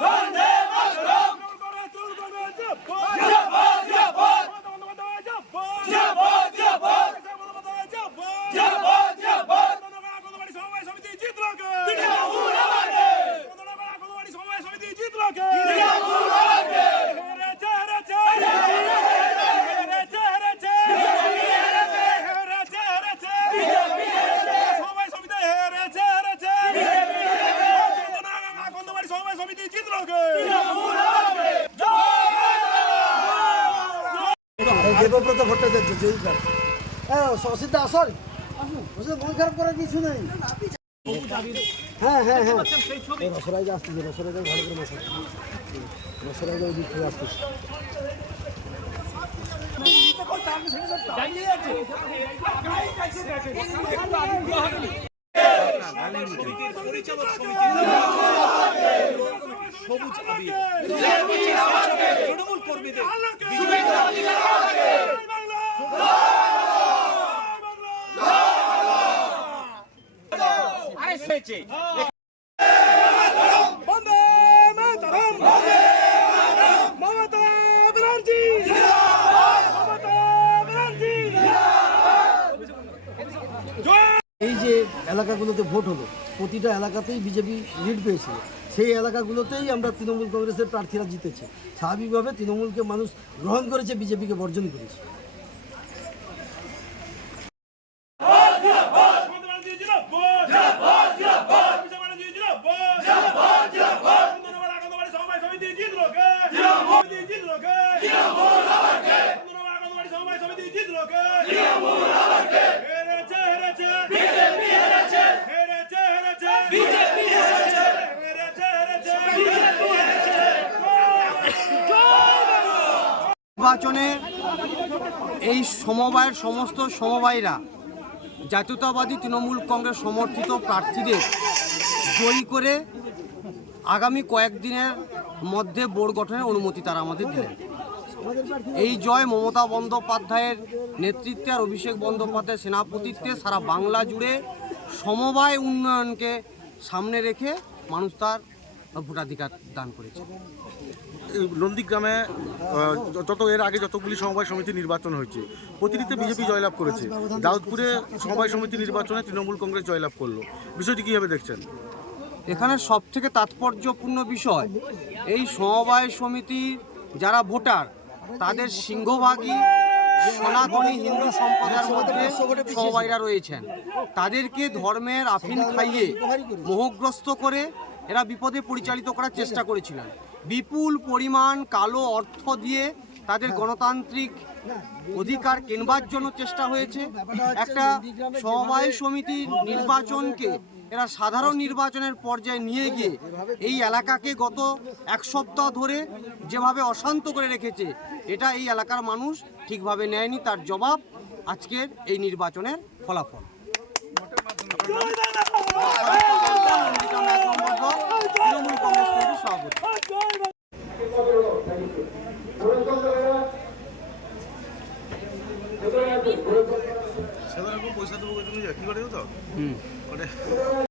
বন্দে মাতরম। দেবব্রত ভট্টাচার্য জয়ী কার। অসিদ্ধা আসল? অসিদ্ধা মন খারাপ করার কিছু নেই। হ্যাঁ হ্যাঁ হ্যাঁ। এই রসরাইজা আসতেছে রসরাইজা ভালো করে রসরাইজা থেকে তৃণমূল কর্মীদের ব্যানার্জি। এই যে এলাকাগুলোতে ভোট হলো প্রতিটা এলাকাতেই বিজেপি লিড পেয়েছিল সেই এলাকাগুলোতেই আমরা তৃণমূল কংগ্রেসের প্রার্থীরা জিতেছে। স্বাভাবিকভাবে তৃণমূলকে মানুষ গ্রহণ করেছে বিজেপিকে বর্জন করেছে। নির্বাচনে এই সমবায়ের সমস্ত সমবায়রা, জাতীয়তাবাদী তৃণমূল কংগ্রেস সমর্থিত প্রার্থীদের জয়ী করে আগামী কয়েকদিনের মধ্যে বোর্ড গঠনের অনুমতি তারা আমাদের দিলেন। এই জয় মমতা বন্দ্যোপাধ্যায়ের নেতৃত্বে আর অভিষেক বন্দ্যোপাধ্যায়ের সেনাপতিত্বে সারা বাংলা জুড়ে সমবায় উন্নয়নকে সামনে রেখে মানুষ তার ভোটাধিকার দান করেছে। নন্দীগ্রামে যত এর আগে যতগুলি সমবায় সমিতি নির্বাচন হয়েছে প্রতিটিতে বিজেপি জয়লাভ করেছে। দাউদপুরে সমবায় সমিতি নির্বাচনে তৃণমূল কংগ্রেস জয়লাভ করল। বিষয়টি কীভাবে দেখছেন? এখানে সব থেকে তাৎপর্যপূর্ণ বিষয় এই সমবায় সমিতির যারা ভোটার তাদের সিংহভাগই সনাতনী হিন্দু সম্প্রদায়ের মধ্যে সমবায়রা রয়েছেন। তাদেরকে ধর্মের আফিন খাইয়ে মোহগ্রস্ত করে এরা বিপদে পরিচালিত করার চেষ্টা করেছিলেন। বিপুল পরিমাণ কালো অর্থ দিয়ে তাদের গণতান্ত্রিক অধিকার কেনবার জন্য চেষ্টা হয়েছে। একটা সমবায় সমিতির নির্বাচনকে এরা সাধারণ নির্বাচনের পর্যায়ে নিয়ে গিয়ে এই এলাকাকে গত এক সপ্তাহ ধরে যেভাবে অশান্ত করে রেখেছে, এটা এই এলাকার মানুষ ঠিকভাবে নেয়নি, তার জবাব আজকের এই নির্বাচনের ফলাফল। সভাপতি। পয়সা দেবো কি করে তো?